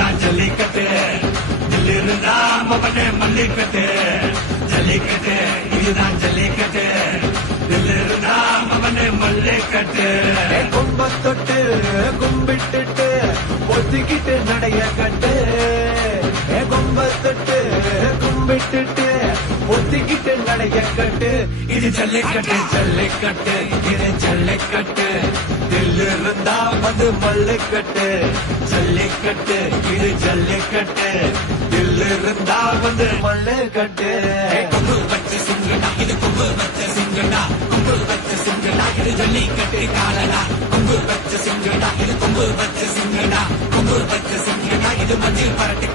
இதுதான் ஜல்லிக்கட்டு தில்லு இருந்தா மவனே மல்லிக்கட்டு ஜல்லிக்கட்டு இதுதான் ஜல்லிக்கட்டு தில்லு இருந்தா மவனே மல்லிக்கட்டு கும்ப தொட்டு கும்பிட்டுட்டு ஒத்திக்கிட்டு நடைய கட்டு கும்ப தொட்டு கும்பிட்டுட்டு ஒத்திக்கிட்டு நடைய கட்டு இது ஜல்லிக்கட்டு ஜல்லிக்கட்டு இது ஜல்லிக்கட்டு தில்லு இருந்தா வந்து மல்லிக்கட்டு ஜல்லிக்கட்டு இது ஜல்லிக்கட்டு தில்லு இருந்தா வந்து மல்லிக்கட்டு கொம்பு வச்ச சிங்கடா இது கொம்பு வச்ச சிங்கடா கொம்பு வச்ச சிங்கடா இது ஜல்லிக்கட்டு காலடா கொம்பு வச்ச சிங்கடா இது கொம்பு வச்ச சிங்கடா கொம்பு வச்ச சிங்கடா இது மஞ்சள் பரட்டு